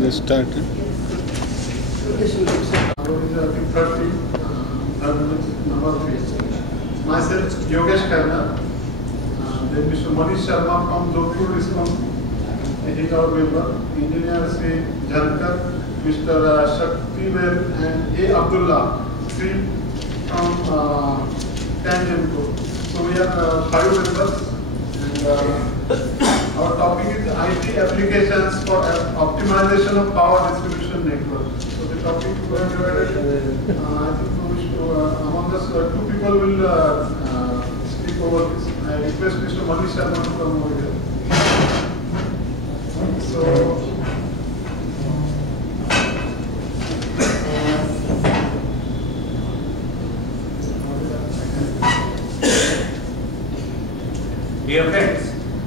Just start. Myself, Yogesh Karna. Then Mr. Manish Sharma from Jodhpur Discom. He is our member. Engineer Sri Jhankar, Mr. Shaktivel and A. Abdullah, three from Tangenco. So we are 5 members. And our topic is IT applications for optimization of power distribution network. So the topic we are divided. I think among us 2 people will speak over this. I request Mr. Manish Sharma to come over here. So dear friends,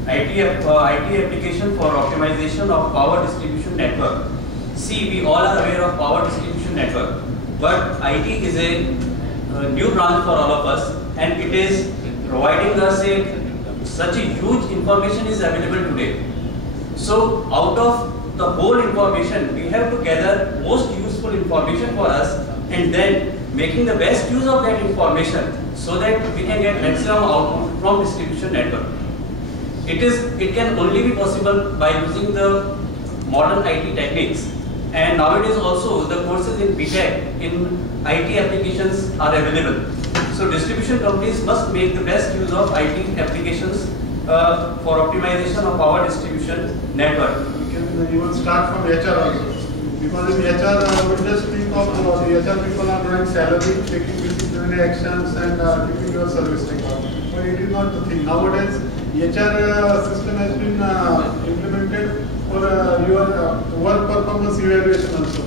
IT application for optimization of power distribution network. See, we all are aware of power distribution network, but IT is a new branch for all of us, and it is providing us such a huge information is available today. So out of the whole information, we have to gather most useful information for us, and then making the best use of that information so that we can get maximum output from distribution network. It can only be possible by using the modern IT techniques, and nowadays also the courses in BTech in IT applications are available. So distribution companies must make the best use of IT applications for optimization of power distribution network. we can even start from HR also. Because in HR, we just think of the HR people are doing salary, taking disciplinary actions and giving your service record. But it is not the thing. Nowadays, HR system has been implemented for your work performance evaluation also.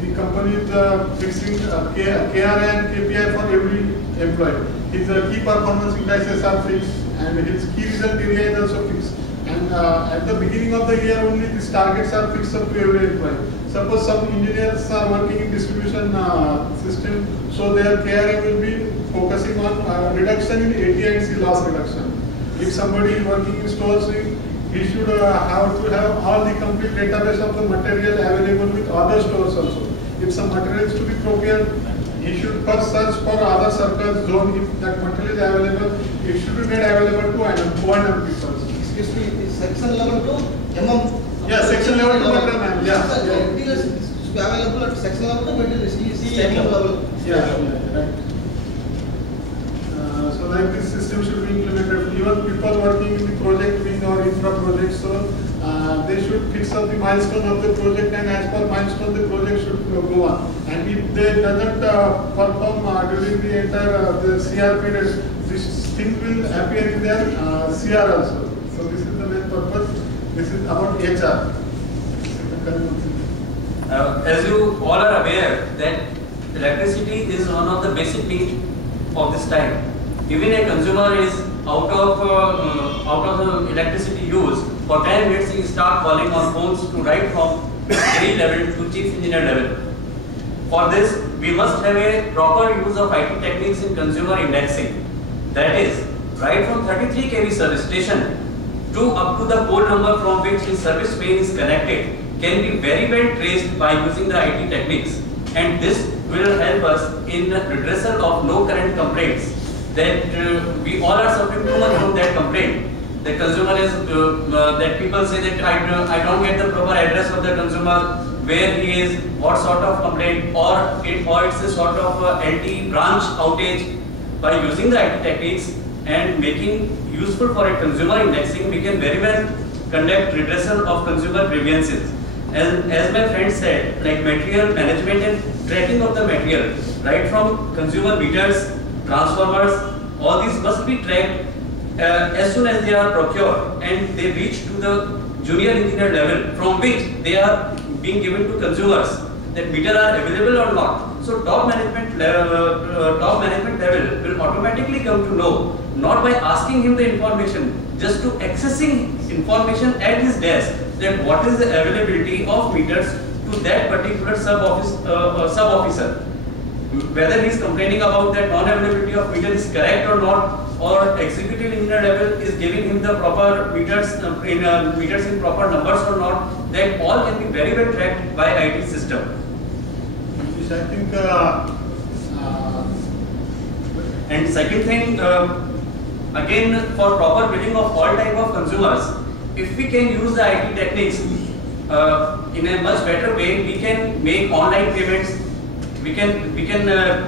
The company is fixing KRA and KPI for every employee. His key performance indices are fixed and his key result area is also fixed. And at the beginning of the year only these targets are fixed up to every employee. Suppose some engineers are working in distribution system, so their KRA will be focusing on reduction in AT&C loss reduction. If somebody is working in stores, he should have to have all the complete database of the material available with other stores also. If some material is to be procured, he should first search for other circles zone. If that material is available, it should be made available to O&M people. Excuse me, is section level to MM? Yeah, section level to material man. Yeah. Material is available at section level to material is section level. Yeah, right. So like this system should be implemented. Even people working in the project wing or infra project, so they should fix up the milestone of the project, and as per milestone the project should go on. And if they doesn't perform during the entire the CR period, this thing will appear in their CR also. So this is the main purpose. This is about HR. As you all are aware that electricity is one of the basic needs of this time. Even a consumer is out of the electricity use, for 10 minutes he start calling on phones to right from grade level to chief engineer level. For this, we must have a proper use of IT techniques in consumer indexing. That is, right from 33 kV service station to up to the port number from which his service main is connected can be very well traced by using the IT techniques. And this will help us in the redressal of low current complaints. That we all are suffering too much from that complaint. The consumer is, that people say that I don't get the proper address of the consumer, where he is, what sort of complaint, or it's a sort of LT branch outage. By using the IT techniques and making useful for a consumer indexing, we can very well conduct redressal of consumer grievances. As my friend said, like material management and tracking of the material, right from consumer meters, transformers, all these must be tracked as soon as they are procured and they reach to the junior engineer level, from which they are being given to consumers, that meter are available or not. So top management level will automatically come to know, not by asking him the information, just to accessing information at his desk, that what is the availability of meters to that particular sub-officer. Whether he is complaining about that non-availability of meter is correct or not, or executive engineer level is giving him the proper meters meters in proper numbers or not, that all can be very well tracked by IT system. Which I think. And second thing, again, for proper billing of all type of consumers, if we can use the IT techniques in a much better way, we can make online payments. We can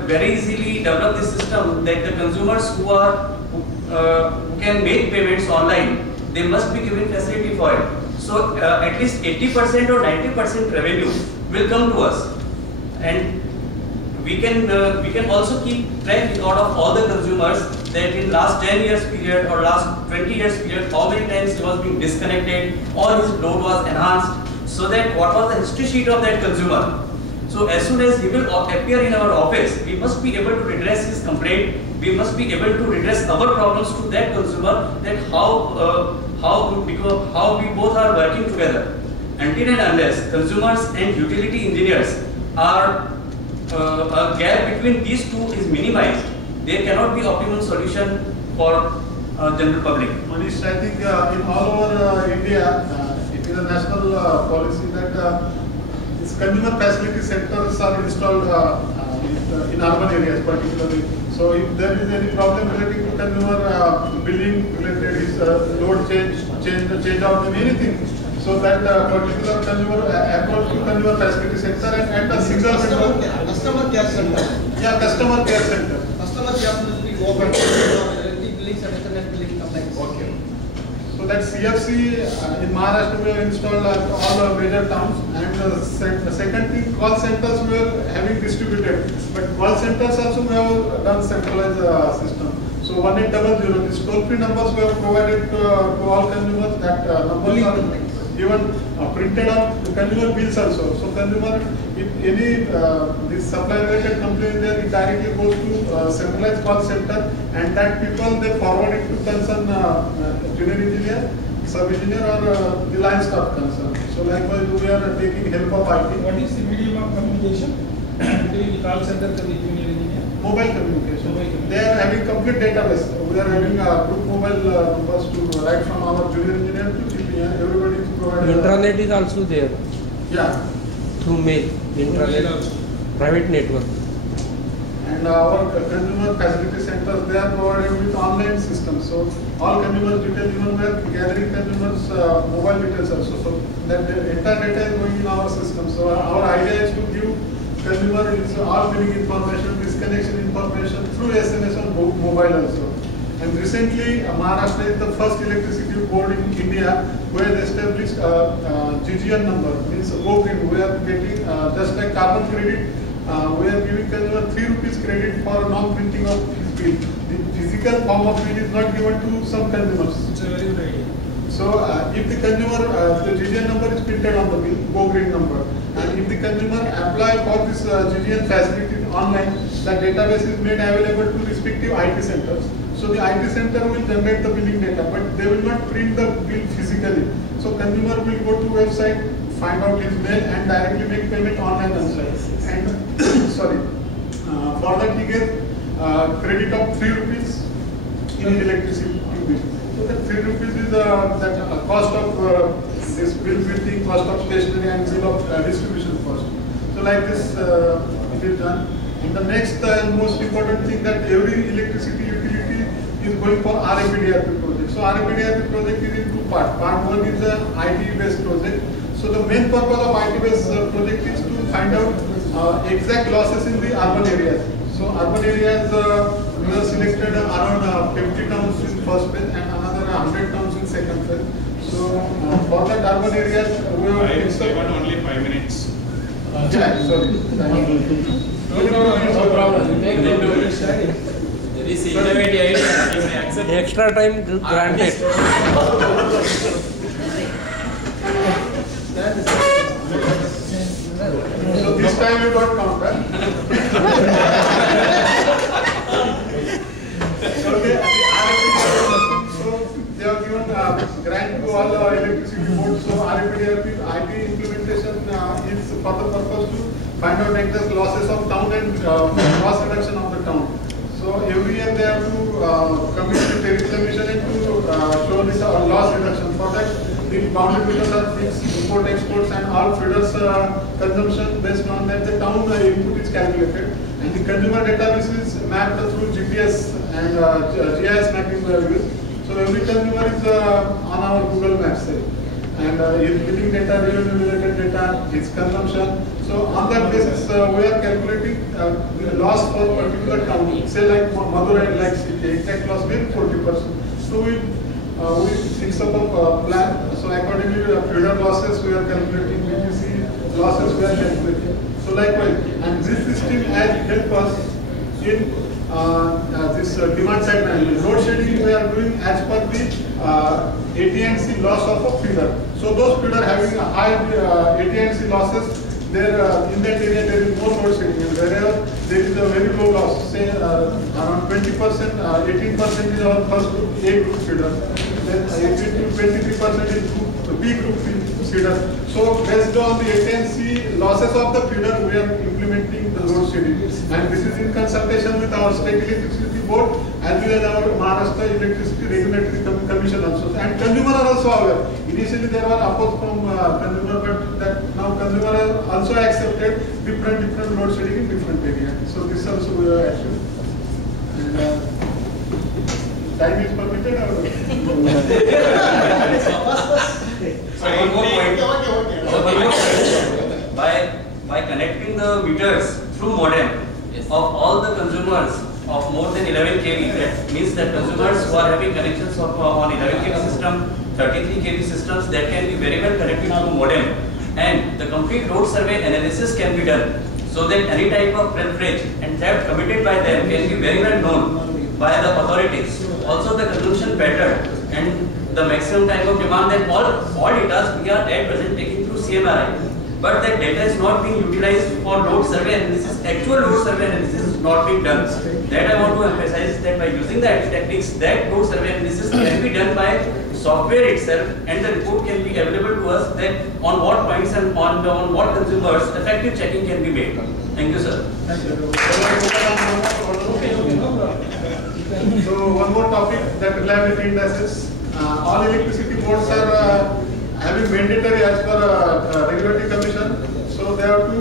very easily develop this system that the consumers who can make payments online, they must be given facility for it. So at least 80% or 90% revenue will come to us, and we can also keep track record of all the consumers, that in last 10 years period or last 20 years period, how many times he was being disconnected or his load was enhanced, so that what was the history sheet of that consumer. So as soon as he will appear in our office, we must be able to redress his complaint. We must be able to redress our problems to that consumer, that how we both are working together. Until and unless consumers and utility engineers are a gap between these two is minimized, there cannot be optimum solution for general public. Manish, I think in all over India, it is a national policy that these consumer facility centers are installed in urban areas particularly. So if there is any problem relating to consumer billing related, his load change out in anything, so that particular consumer approach to consumer facility center and a single customer care center. Yeah, customer care center. Customer care center will be open for electric billings and internet billing compliance. Okay. So that CFC in Maharashtra we have installed all major towns, and the second thing, call centers we are having distributed, but call centers also we have done centralized system. So 1800, these toll-free numbers we have provided to all consumers. That numbers are even printed on the consumer bills also. So consumer, if any this supply related complaint there, it directly goes to centralized call center, and that people they forward it to concern junior engineer, sub engineer, or the line staff concern. So likewise we are taking help of IT. What is the medium of communication between the call center and the junior engineer? Mobile communication. They are having complete database. We are having group mobile numbers to right from our junior engineer to GPN. Everybody is provided. Intranet is also there. Yeah. Through mail, intranet, private network. And our consumer facility centers, they are provided with online systems. So all consumers detail, even we are gathering consumers mobile details also. So that the entire data is going in our system. So our idea is to give consumer is all billing information, disconnection information through SMS on mobile also. And recently, Maharashtra is the first electricity board in India where they established GGN number, means go green. We are getting just like carbon credit, we are giving consumer 3 rupees credit for non-printing of his bill. The physical form of bill is not given to some consumers. It's a very good idea. So if the consumer, the GGN number is printed on the bill, go green number. And if the consumer apply for this GGN facility online, the database is made available to respective IT centers. So the IT center will generate the billing data, but they will not print the bill physically. So consumer will go to website, find out his mail, and directly make payment online also. And sorry, for that he gets credit of 3 rupees in electricity bill. So that 3 rupees is that cost of this bill printing, cost of stationery, and bill of distribution cost. So like this it is done. And the next and most important thing, that every electricity utility is going for RAPDRP project. So RAPDRP project is in two parts. Part one is the IT based project. So the main purpose of IT based project is to find out exact losses in the urban areas. So urban areas we have selected around 50 towns in first phase and another 100 towns in second phase. So for that urban areas we have only 5 minutes. yeah, sorry. No problem. This innovative idea. Extra time granted. So this time you don't count, right? So they have given grant to all electricity boards. So RAPDRP IT implementation is for the purpose to find out exact losses of town and cost reduction of the town. So every year they have to commit the tariff commission and to show this loss reduction. For that, the boundary meters are fixed, import exports and all feeders consumption. Based on that, the town input is calculated, and the consumer database is mapped through GPS and GIS mapping we have used. So every consumer is on our Google Maps, and his billing data, revenue related data, his consumption. So on that basis, we are calculating the loss for particular town. Say like Madurai, like city, exact loss will 40%. So we fix up a plan. So accordingly, feeder losses we are calculating, BTC losses we are calculating. So likewise, and this system has helped us in this demand side management. Load shedding we are doing as per the AT&C loss of a feeder. So those feeder having a high AT&C losses, there in that area there is more load shedding. And wherever there is a very low loss, say around 20%, 18% is our first group A group feeder. Then 18 to 23% is group B group feeder. So based on the AT&C losses of the feeder, we are implementing the load shedding. And this is in consultation with our state electricity board as well as our Maharashtra Electricity Regulatory Commission also. And consumer are also aware. Initially there were opposed from consumer, but that now consumer has also accepted different load shedding in different areas. So this also we are actually. And time is permitted or? So one more point. By connecting the meters through modem of all the consumers of more than 11 kV, that means that consumers who are having connections of on 11 kV system, 33 kV systems, that can be very well connected through modem, and the complete load survey analysis can be done, so that any type of preference and theft committed by them can be very well known by the authorities. Also the consumption pattern and the maximum time of demand, that all data we are at present taking through CMRI. But that data is not being utilized for load survey analysis. Actual load survey analysis is not being done. That I want to emphasize, that by using the techniques, that load survey analysis can be done by software itself, and the report can be available to us that on what points and on what consumers effective checking can be made. Thank you, sir. Thank you. So one more topic, that reliability indices. All electricity boards are having mandatory as per regulatory commission. So they have to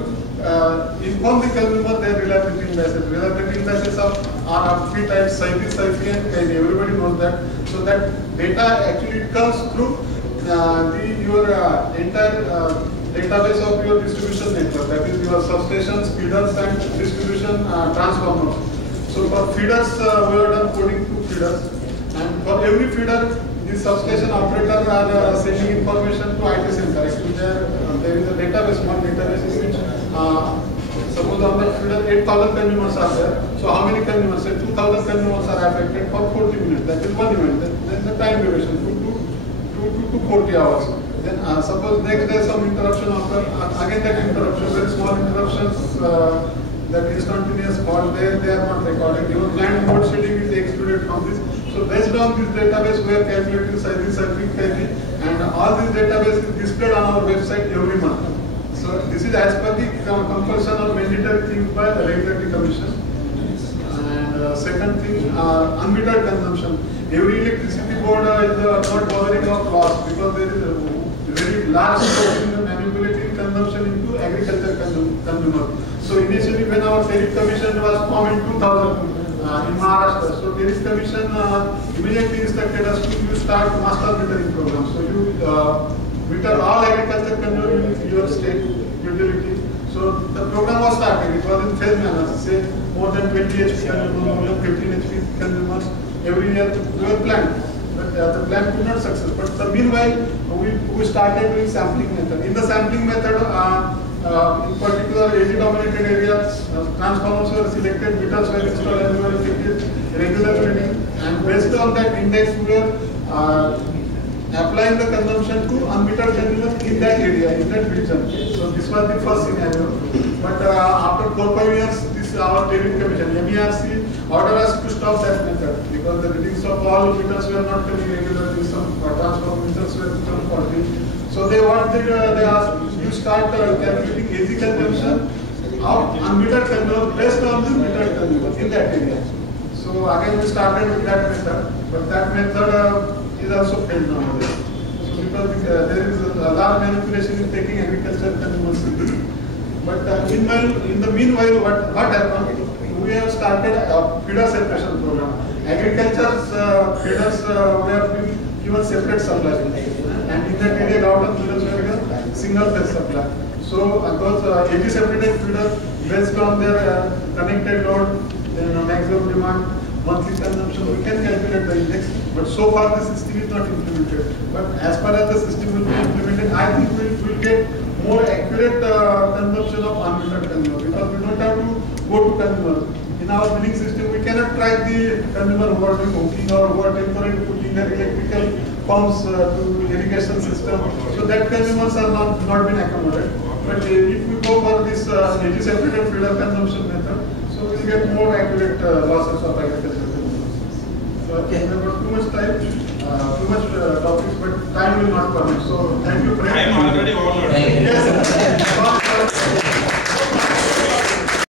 inform the consumer their reliability indices. Reliability indices are three types: SAIFI, SAIFI, and KID. Everybody knows that. So that data actually comes through your entire database of your distribution network. That is your substations, feeders, and distribution transformers. So for feeders, we have done coding to feeders, and for every feeder, the substation operator are sending information to IT center. Actually, there is a database, one database in which, suppose on the feeder 8,000 consumers are there. So how many consumers? Say 2,000 consumers are affected for 40 minutes. That is one event. Then the time duration 2 to 40 hours. Then suppose next day some interruption occur. Again that interruption, very small interruptions. That instantaneous fault there, they are not recorded. Even planned load shedding is excluded from this. So based on this database, we are calculating SAIFI, KID, and all this database is displayed on our website every month. So this is as per the compulsion or mandatory thing by the regulatory commission. And second thing, unmetered consumption. Every electricity board is not bothering of loss, because there is a very large portion of manipulating consumption into agriculture consumer. So initially when our tariff commission was formed in 2000 in Maharashtra, so tariff commission immediately instructed us to start master metering program. So you meter all agriculture consumer in your state utility. So the program was started. It was in phase manner. Say more than 20 HP consumers, more than 15 HP consumers every year we were planned. But the plan could not success. But meanwhile, we started doing sampling method. In the sampling method, in particular AC-dominated areas, transformers were selected, meters were installed, and we were effective regular reading. And based on that index, we were applying the consumption to unmetered consumers in that area, in that region. So this was the first scenario. But after 4-5 years, this our tariff commission, MERC, ordered us to stop that method, because the readings of all meters were not coming regularly. Some transformer meters were become faulty. So they asked you start calculating AC consumption of unmetered consumer based on the metered consumer in that area. So again we started with that method, but that method is also failed nowadays. So because there is a large manipulation in taking agriculture consumers. But in the meanwhile, what happened? We have started a feeder separation program. Agriculture's feeders were being given separate supply, and in that area, government feeders were given single phase supply. So those AG separated feeders, based on their connected load, maximum demand, monthly consumption, we can calculate the index. But so far the system is not implemented. But as far as the system will be implemented, I think we will get more accurate consumption of unmetered consumer, because we don't have to go to consumer. In our billing system, we cannot track the consumer who are doing hooking or who are temporarily putting their electrical pumps to irrigation system. So that consumers are not been accommodated. But if we go for this AG separated feeder consumption method, so we will get more accurate losses of agricultural consumers. So we have got too much time, too much topics, but time will not permit. So thank you. I am already overloaded. Yes.